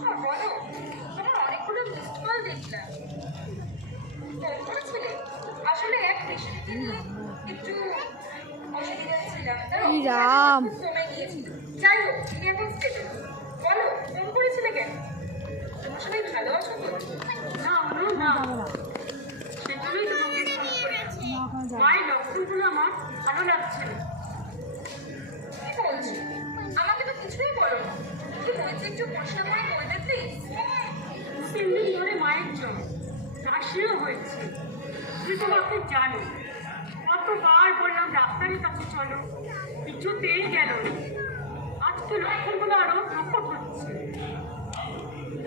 ভাস্কর বলো, তোমার অনেকগুলো মিসড কল দেখলাম। ফোন করেছিলে? আসলে এক পেশেন্টকে নিয়ে একটু অসুবিধায় ছিলাম, তার রাম কমে গিয়েছিল। যাই হোক, তুমি এখন স্টেবল। বলো, ফোন করেছিলে কেন? তোমার সবাই ভালো আছো তো? না না, সেজন্যই তোমাকে ফোন করেছি। মায়ের লক্ষণগুলো আমার ভালো লাগছে না। কি বলছো? আমাকে তো কিছুই বলো না। কি হয়েছে একটু পরিষ্কার করে বলবে প্লিজ। 3 দিন ধরে মায়ের জ্বর, কাশিও হয়েছে। তুমি তোমাকে জানো, কতবার বললাম ডাক্তারের কাছে চলো, কিছুতেই গেল না। আজকে লক্ষণগুলো আরো প্রকট হচ্ছে।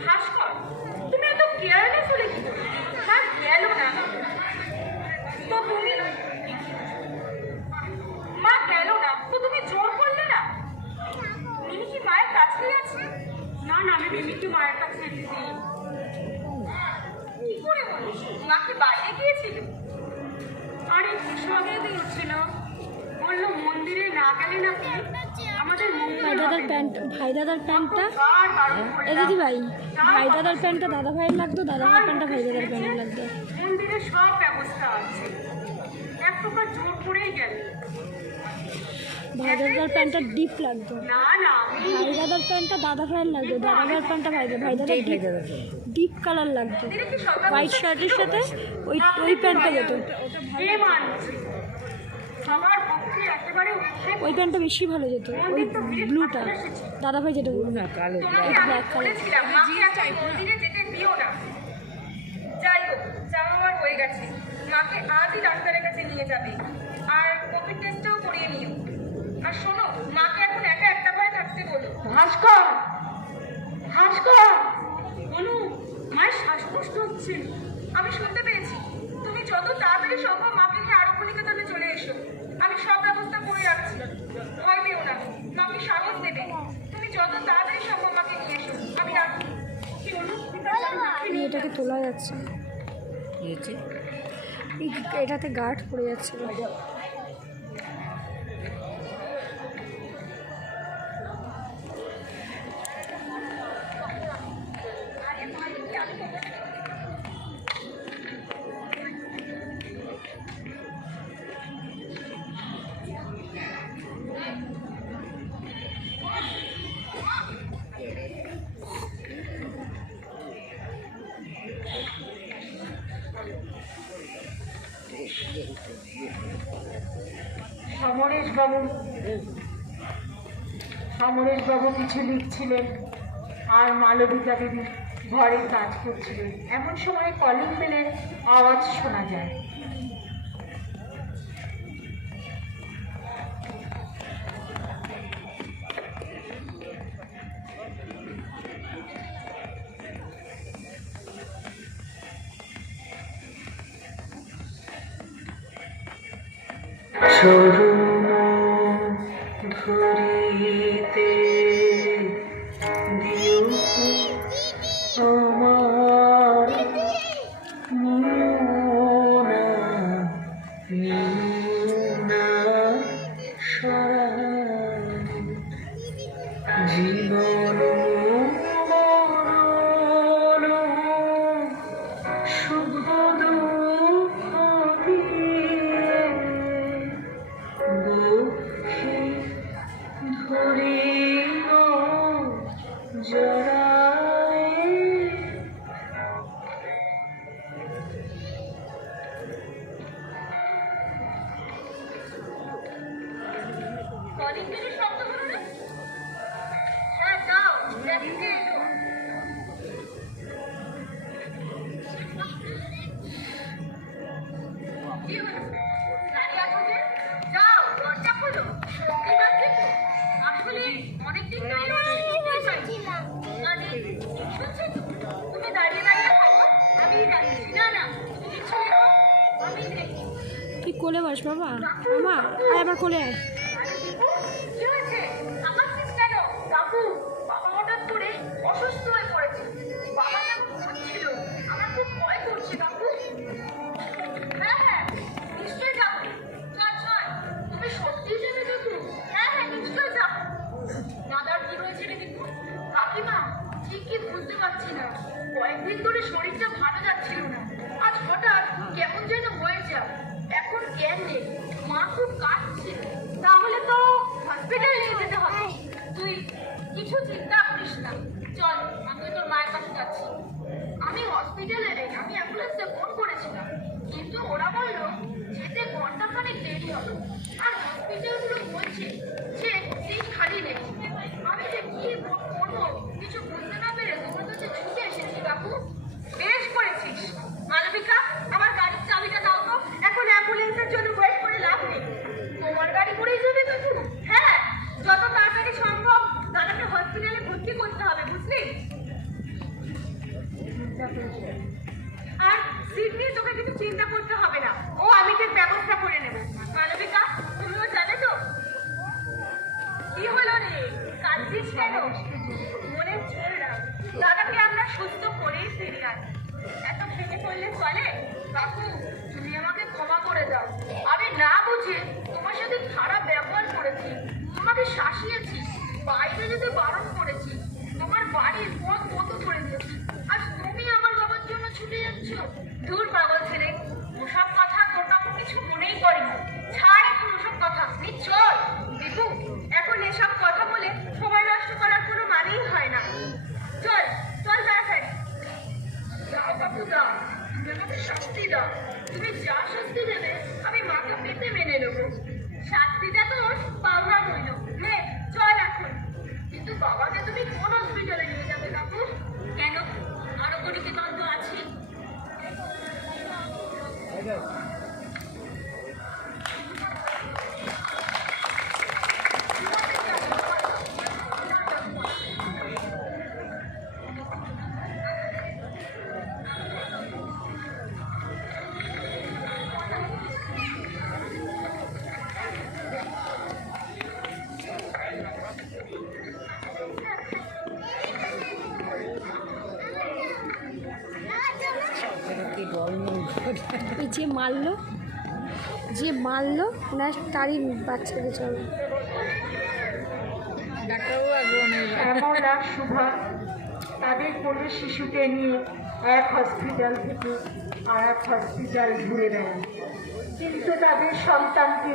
ভাস্কর, তুমি এত কেয়ারলেস হলে কি করে? হ্যাঁ, গেল না তো তুমি, মা গেল না তো তুমি জোর করলে না? মিমি কি মায়ের কাছেই আছে? না না, আমি মিমিকে মায়ের কাছে যেতে দিই। কি করে বলো? মা কি বাইরে গিয়েছিল? আরে কিছু আগেই তো হচ্ছিল, বললো মন্দিরে না গেলে নাকি আমাদের ভাই দাদার প্যান্ট, ভাই দাদার প্যান্টটা এ দিদি ভাই, ভাই দাদার প্যান্টটা দাদা ভাইয়ের লাগতো, দাদা ভাইয়ের প্যান্টটা ভাই দাদার প্যান্ট লাগতো। মন্দিরে সব ব্যবস্থা আছে, এক প্রকার জোর করেই গেল। ভাই দাদার প্যান্টটা ডিপ লাগতো, না না, ভাই দাদার প্যান্টটা দাদা ভাইয়ের লাগতো, দাদা ভাইয়ের প্যান্টটা ভাই দাদার ডিপ কালার লাগতো। হোয়াইট শার্টের সাথে ওই ওই প্যান্টটা যেত, আমার পক্ষে একেবারে ওই প্যান্টটা বেশি ভালো যেত, ওই ব্লুটা দাদা ভাই যেটা তোমাকে আমি বলেছিলাম মাকে এখন মন্দিরে যেতে দিও না। যাই হোক, যাওয়া আমার হয়ে গেছে। মাকে আজই ডাক্তারের কাছে নিয়ে যাবে, আর কোভিড টেস্টটাও করিয়ে নিও। আর শোনো, মাকে এখন একা একটা ঘরে থাকতে বলো। ভাস্কর, ভাস্কর বলো, মায়ের শ্বাসকষ্ট হচ্ছে, আমি শুনতে পেয়েছি। তুমি যত তাড়াতাড়ি সম্ভব মাকে নিয়ে আরোগ্যনিকেতনে চলে এসো, আমি সব ব্যবস্থা করে রাখছি। ভয় পেও না, মাকে সাহস দেবে। তুমি যত তাড়াতাড়ি সম্ভব মাকে নিয়ে এসো, আমি রাখি। কি হলো? এটাকে তোলা যাচ্ছে, এটাতে গার্ড পড়ে যাচ্ছে। সমরেশ বাবু কিছু লিখছিলেন, আর মালবিকা দেবী ঘরের কাজ করছিলেন। এমন সময় কলিং বেলের আওয়াজ শোনা যায়। ধরিতে দিও আমার নিউনা সরাই জীবন মরণ শুভ দুঃখ দিয়ে দুঃখে ধরিল জড়ায়। কলিং বেলের শব্দ হলো না? হ্যাঁ দাও, দেখতে এলো। কি হলো? দাঁড়িয়ে আছো যে? যাও, দরজা খোলো। সত্যি লাগছে তো? আসলে অনেকদিন ধরে মানে শুনছো তো? তুমি দাঁড়িয়ে দাঁড়িয়ে থাকো, আমি যাচ্ছি। না না, তুমি চলে যাও, আমি দেখছি। তুই কোলে বস বাবা, মামা আয় আমার কোলে আয়। কি হয়েছে? আমার কেন? বাবু, বাবা হঠাৎ করে অসুস্থ হয়ে পড়েছে। বাবা কেমন হচ্ছিল, আমার খুব ভয় করছে বাবু। হ্যাঁ হ্যাঁ, নিশ্চয়ই যাবো। চল চল, তুমি সত্যি যাবে বাবু? হ্যাঁ হ্যাঁ, নিশ্চয়ই যাবো। দাদার কি হয়েছে রে দেখুন? কাকিমা, কি ঠিক কি বুঝতে পারছি না। কয়েকদিন ধরে শরীরটা ভালো যাচ্ছিল না, আজ হঠাৎ কেমন যেন হয়ে যায়। এখন জ্ঞান নেই, মা খুব কাঁদছে। তাহলে তো হসপিটালে নিয়ে যেতে হবে। তুই কিছু চিন্তা করিস না, চল আমি তোর মায়ের কাছে যাচ্ছি। আমি হসপিটালে নেই, আমি অ্যাম্বুলেন্সে ফোন করেছিলাম, কিন্তু ওরা বললো যেতে ঘন্টাখানেক দেরি হবে। আর হসপিটালগুলো বলছে যে সিট খালি নেই। আমি যে কি করবো কিছু বুঝতে না পেরে তোমার কাছে ছুটে এসেছি। বাবু, বেশ করেছিস। মালবিকা, আমার গাড়ির চাবিটা দাও তো। এখন অ্যাম্বুলেন্সের জন্য ওয়েট করে লাভ নেই। তোমার গাড়ি করেই যাবে কাকু? হ্যাঁ, যত তাড়াতাড়ি সম্ভব দাদাকে হসপিটালে ভর্তি করতে হবে, বুঝলি? আর সিট নিয়ে তোকে কিছু চিন্তা করতে হবে না, ও আমি ঠিক ব্যবস্থা করে নেব। মালবিকা, তুমিও যাবে তো? কি হলো রে, কাঁদছিস কেন? মনে ছেড়ে দাও, দাদাকে আমরা সুস্থ করেই ফিরে আসি। এত ভেঙে পড়লে চলে? কাকু, তুমি আমাকে ক্ষমা করে দাও। আমি না বুঝে তোমার সাথে খারাপ ব্যবহার করেছি, তোমাকে শাসিয়েছি, বাইরে যেতে বারণ করেছি, তোমার বাড়ির পথ কত করে দিয়েছি। আজ তুমি আমার বাবার জন্য ছুটে যাচ্ছ। দূর পাগল ছেলে, ওসব কথা তোর কাকু কিছু মনেই করেনি। ছাড় এখন ওসব কথা, চল। দীপু, এখন এসব কথা বলে সময় নষ্ট করার কোনো মানেই হয় না। চল চল তাড়াতাড়ি। দাও বাবু দাও, তুমি আমাকে শাস্তি দাও। তুমি যা শাস্তি দেবে আমি মাথা পেতে মেনে নেবো। শাস্তিটা তোর পাওনা রইল। নে চল এখন। কিন্তু বাবাকে তুমি কোন হসপিটালে নিয়ে যাবে কাকু? কেন, আরো গরিকে দ্বন্দ্ব আছে? এই যে মারলো না তারই বাচ্চাকে চলো। শ্যামলা, সুভা তাদের কোনো শিশুকে নিয়ে এক হসপিটাল থেকে আর এক হসপিটাল ঘুরে বেড়ায়, কিন্তু তাদের সন্তানকে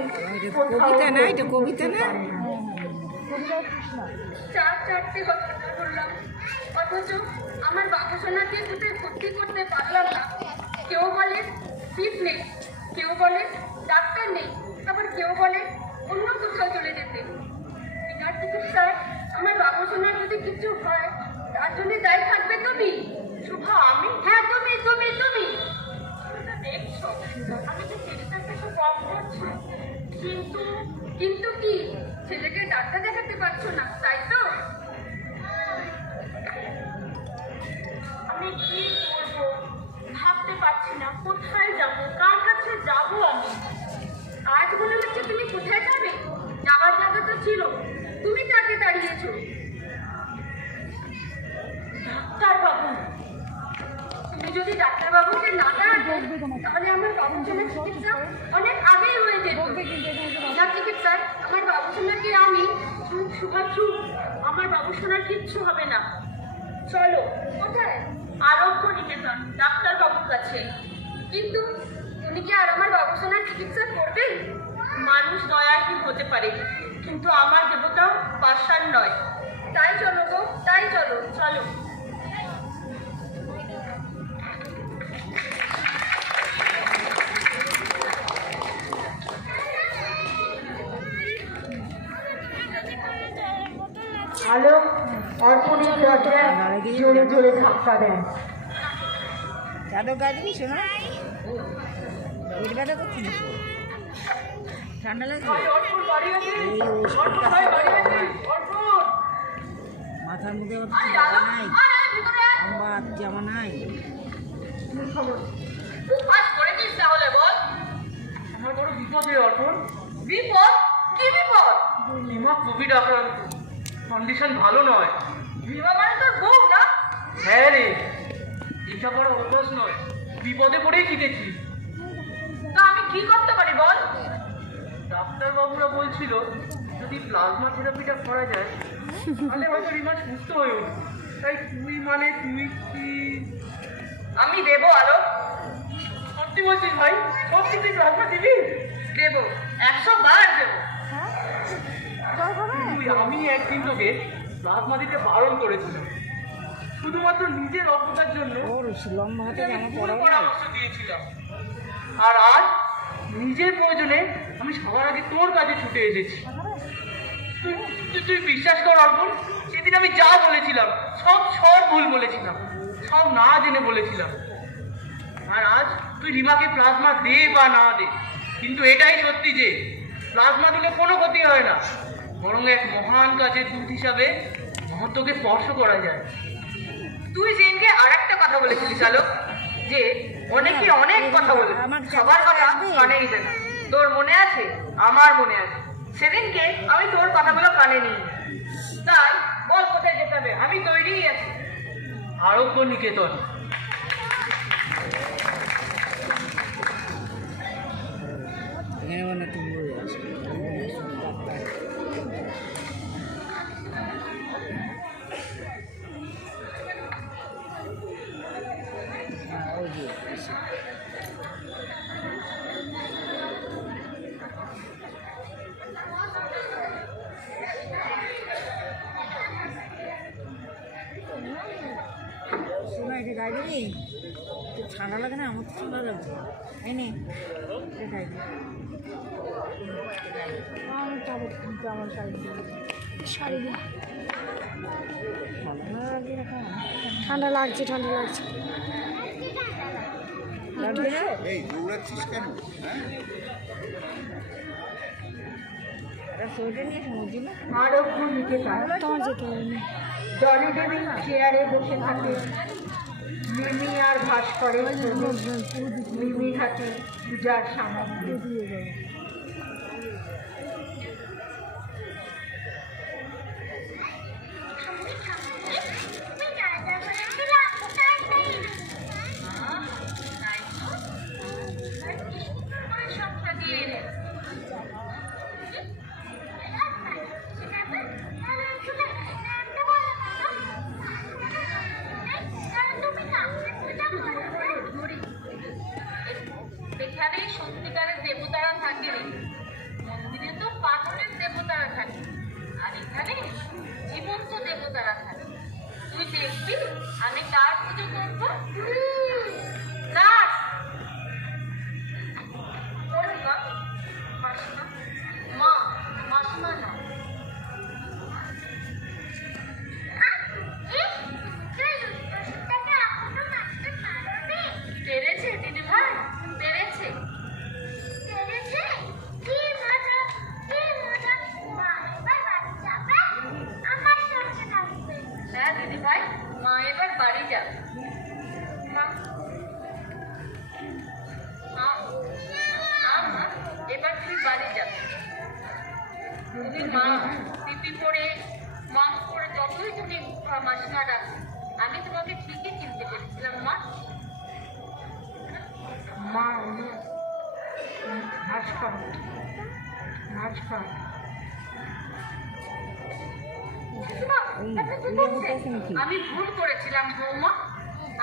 কবিতা না চারটে হসপিটাল করলাম, অথচ আমার বাবুসোনাকে কোথায় ভর্তি করতে পারলাম না। কেউ বলে সিট নেই, কেউ বলে ডাক্তার নেই, আবার কেউ বলে অন্য কোথাও চলে যেতে। বিনা চিকিৎসায় আমার বাবুসোনার যদি কিছু হয় তার জন্য দায়ী থাকবে তুমি। শুভা, আমি? হ্যাঁ তুমি তুমি তুমি দেখছো আমি তো চেষ্টা কিছু কম করছি, কিন্তু কিন্তু কি ছেলেকে ডাক্তার দেখাতে পারছো না, তাই তো? আমি কি করবো ভাবতে পারছি না, কোথায় যাবো, কার কাছে যাবো আমি? আজ মনে হচ্ছে তুমি কোথায় যাবে? যাওয়ার জায়গা তো ছিল, তুমি তাকে দাঁড়িয়েছো। ডাক্তারবাবু, তুমি যদি ডাক্তারবাবুকে না দাঁড়াবে তাহলে আমার বাবুসোনার চিকিৎসা অনেক আগেই হয়ে যেত। বিনা চিকিৎসায় আমার বাবুসোনাকে আমি চুপ, শুভা চুপ, আমার বাবুসোনার কিচ্ছু হবে না। চলো। কোথায়? আরোগ্য নিকেতন, ডাক্তারবাবুর কাছে। কিন্তু তুমি কি আর আমার বাবুসোনার চিকিৎসা করবে? মানুষ দয়াহীন হতে পারে, কিন্তু আমার দেবতা পাষাণ নয়। তাই চলো গো, তাই চলো, চলো। আলো অর্পণের দরজায় জোরে জোরে ধাক্কা দেন। চাদর গায়ে দিবি শোনা, পেট ব্যথা করছি না, ঠান্ডা লাগছে, মাথার মধ্যে জামা নাই, আমার জামা নাই। তাহলে বল, আমার বড় বিপদ রে অর্পণ। বিপদ? কি বিপদ? ভীমা কোভিড আক্রান্ত, কন্ডিশন ভালো নয়। ভীমা মানে তোর বউ না? হ্যাঁ রে, এটা বড় অভ্যাস নয়, বিপদে পড়েই জিতেছি। তা আমি কি করতে পারি বল? ডাক্তারবাবুরা বলছিল যদি প্লাজমা থেরাপিটা করা যায় তাহলে হয়তো রিমা সুস্থ হয়ে উঠবে। তাই তুই মানে তুই কি? আমি দেবো আলো। সত্যি বলছিস ভাই? সত্যি তুই প্লাজমা দিবি? দেবো, 100 বার দেবো। আমি একদিন তোকে প্লাজমা দিতে বারণ করেছিলাম, শুধুমাত্র নিজের রক্তটার জন্য ওর লম্বা হাতে জামা পরাও না। পরামর্শ দিয়েছিলাম। আর আজ নিজের প্রয়োজনে আমি সবার আগে তোর কাছে ছুটে এসেছি। তুই বিশ্বাস কর অর্পণ, সেদিন আমি যা বলেছিলাম সব ভুল বলেছিলাম, সব না জেনে বলেছিলাম। আর আজ তুই রিমাকে প্লাজমা দে বা না দে, কিন্তু এটাই সত্যি যে প্লাজমা দিলে কোনো ক্ষতি হয় না, বরং এক মহান কাজের দূত হিসাবে মহত্বকে স্পর্শ করা যায়। তুই সেদিনকে আর একটা কথা বলেছিলিস আলোক, যে অনেকে অনেক কথা বলে, সবার কথা কানে নিতে না। তোর মনে আছে? আমার মনে আছে। সেদিনকে আমি তোর কথাগুলো কানে নিই। তাই বল কোথায় যেতে হবে, আমি তৈরিই আছি। আরোগ্য নিকেতন। এখানে মানে তুমি গাড়ি নেই, তো ঠান্ডা লাগে না? আমার তো ঠান্ডা লাগছে। এই নে গাড়ি আমার শাড়ি দিয়ে ঠান্ডা লাগছে এই দৌড়াচ্ছিস কেন? সোয়েটার নিয়ে সমুদ্র আরোগ্য নিকেতন। তোমার যেতে হবে না। জনদেবী চেয়ারে বসে থাকে, মিমি আর ভাস্করের মিমির হাতে পূজার সামগ্রী। এখানে সত্যিকারের দেবতারা থাকে, মন্দিরে তো পাথরের দেবতারা থাকে, আর এখানে জীবন্ত দেবতারা থাকে। তুই দেখবি আমি কার পুজো করবো? কার? মাসিমা? মা, মাসিমা না। পেরেছে দিদি ভাই, পেরেছে। হ্যাঁ দিদি ভাই, মা এবার বাড়ি যাবে। এবার তুই বাড়ি যাবে। তুমি মা পিপি পরে মাস্ক পরে যতই তুমি মাসিমা ডাকো, আমি তোমাকে ঠিকই চিনতে পেরেছিলাম মা। মা আমি ভুল করেছিলাম বৌমা,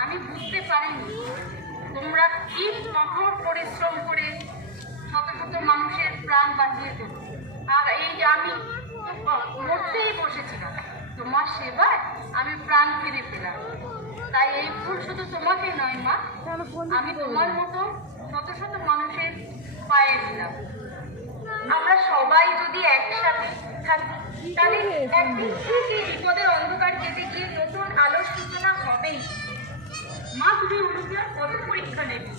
আমি বুঝতে পারিনি তোমরা কি কঠোর পরিশ্রম করে শত শত মানুষের প্রাণ বাঁচিয়ে দেবো। আর এই যে আমি মরতেই বসেছিলাম, তোমার সেবায় আমি প্রাণ ফিরে পেলাম। তাই এই ভুল শুধু তোমাকে নয় মা, আমি তোমার মতো শত শত মানুষের পায়ে দিলাম। আমরা সবাই যদি একসাথে থাকি, তাহলে একদিন ঠিকই বিপদের অন্ধকার কেটে গিয়ে নতুন আলোর সূচনা হবেই। মা, তুমি অনুকে আর কত পরীক্ষা নেবে?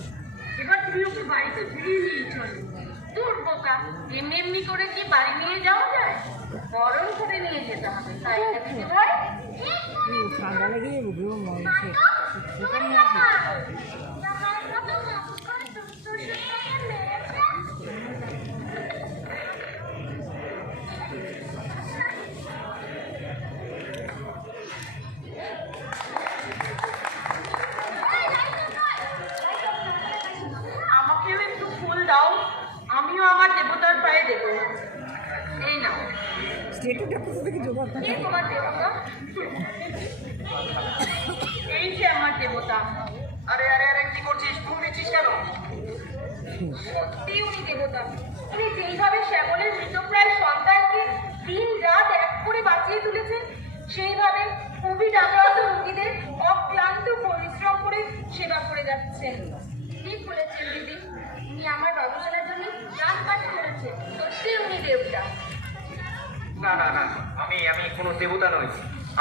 এবার তুমি ওকে বাড়িতে ফিরিয়ে নিয়ে চলো। দূর বোকা, এমনি করে কি বাড়ি নিয়ে যাওয়া যায়? বরণ করে নিয়ে যেতে হবে, তাই না দিদি ভাই? ঠান্ডা লেগে যাবে। আমাকেও একটু ফুল দাও, আমিও আমার দেবতার পায়ে দেবো। এই নাও। স্টেটটা কোথা থেকে জোগাড় কে তোমার দেবতা? সত্যি উনি দেবতা। উনি যেইভাবে শ্যামলের মৃতপ্রায় সন্তানকে দিন রাত এক করে বাঁচিয়ে তুলেছেন, সেইভাবে কোভিড আক্রান্ত রোগীদের অক্লান্ত পরিশ্রম করে সেবা করে যাচ্ছেন। ঠিক বলেছেন দিদি, উনি আমার গবেষণার জন্য রাত পাঠি করেছেন। সত্যি উনি দেবতা। না না না, আমি আমি কোনো দেবতা নই,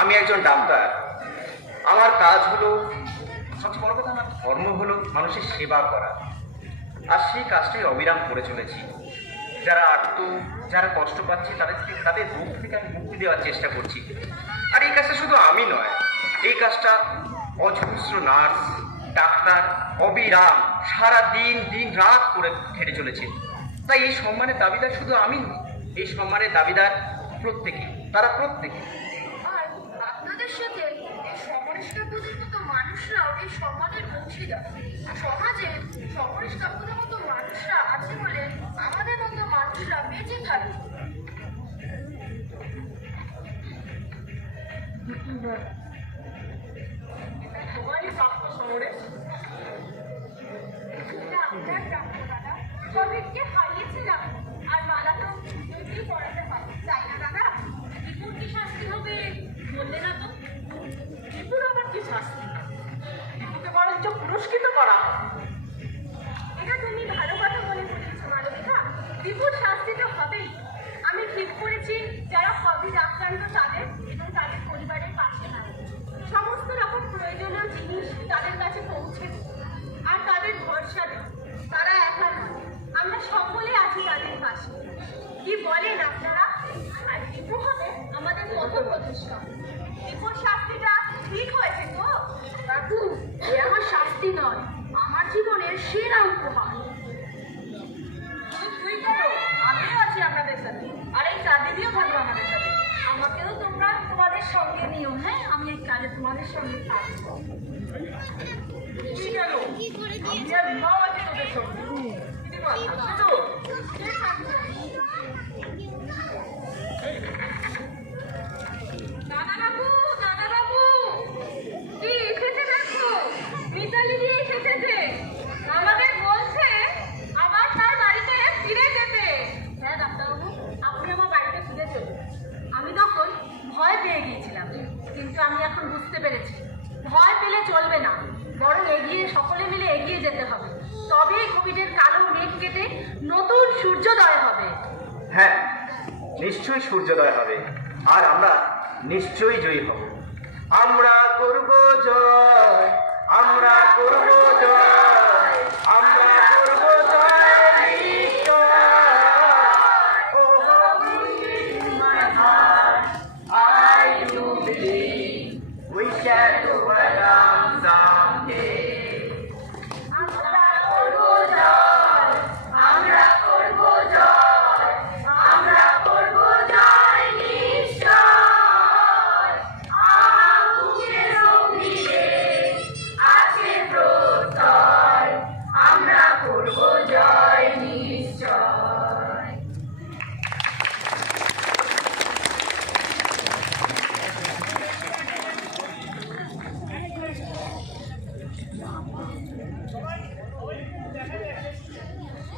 আমি একজন ডাক্তার। আমার কাজ হলো, সবচেয়ে বড় কথা আমার ধর্ম হলো মানুষের সেবা করা, আর সেই কাজটাই অবিরাম করে চলেছি। যারা আর্ত, যারা কষ্ট পাচ্ছে তাদের রোগ থেকে আমি মুক্তি দেওয়ার চেষ্টা করছি। আর এই কাজটা শুধু আমি নয়, এই কাজটা অজস্র নার্স, ডাক্তার অবিরাম সারা দিন দিন রাত করে খেটে চলেছে। তাই এই সম্মানের দাবিদার শুধু আমি নই, এই সম্মানের দাবিদার প্রত্যেকে, তারা প্রত্যেকে। আর আপনাদের সাথে এই সমরেশকাপুদের মতো মানুষরাও এই সম্মানের অংশীদার। সমাজে সমরেশকাপুদের মতো মানুষরা আছে বলে আমাদের মতো মানুষরা বেঁচে থাকে। তোমারই প্রাপ্য সমরেশ। এটা আপনার প্রাপ্য দাদা। কোভিডকে হারিয়েছিলাম, আর মালা তো যদি পড়াতে পারি, তাই না দাদা? রিপুর কি শাস্তি হবে বললে না তো? রিপুর আবার কি শাস্তি? রিপুকে বরঞ্চ পুরস্কৃত করা। এটা তুমি ভালো কথা বলে বলেছো মালবিকা। রিপুর শাস্তি তো হবেই। আমি ঠিক করেছি যারা কোভিড আক্রান্ত তাদের এবং তাদের পরিবারের পাশে থাকবে। সমস্ত রকম প্রয়োজনীয় জিনিস তাদের কাছে পৌঁছে দেব। আর তাদের ভরসা দেব, তারা একা নয়, আমরা সকলে আছি তাদের পাশে। কি বলেন আপনারা? আর রিপু হবে আমাদের পথ প্রতিষ্ঠা। রিপুর শাস্তিটা ঠিক হয়েছে তো? দাদু, এ আমার শাস্তি নয়, আমার জীবনের সেরা উপহার। তুই কেন? আমিও আছি আপনাদের সাথে, আর এই চাঁদিদিও থাকবো আমাদের সাথে। আমাকেও তোমরা তোমাদের সঙ্গে নিও। হ্যাঁ, আমি এই কাজে তোমাদের সঙ্গে থাকবো। কি কেন? আমি আর মাও আছে তোদের সঙ্গে। দিদিমা থাকবে তো? কে থাকবে? দাদাবাবু, দাদাবাবু, কি এসেছে দেখো? মিতালি দিয়ে এসেছে। আমাদের বলছে আবার তার বাড়িতে ফিরে যেতে। হ্যাঁ ডাক্তারবাবু, আপনি আমার বাড়িতে ফিরে চলুন। আমি তখন ভয় পেয়ে গিয়েছিলাম, কিন্তু আমি এখন বুঝতে পেরেছি ভয় পেলে চলবে না, বরং সকলে মিলে এগিয়ে যেতে হবে। তবেই কোভিডের কালো মেঘ কেটে নতুন সূর্যোদয় হবে। হ্যাঁ, নিশ্চয়ই সূর্যোদয় হবে, আর আমরা নিশ্চয়ই জয়ী হব। আমরা করব জয়, আমরা করব জয়, আমরা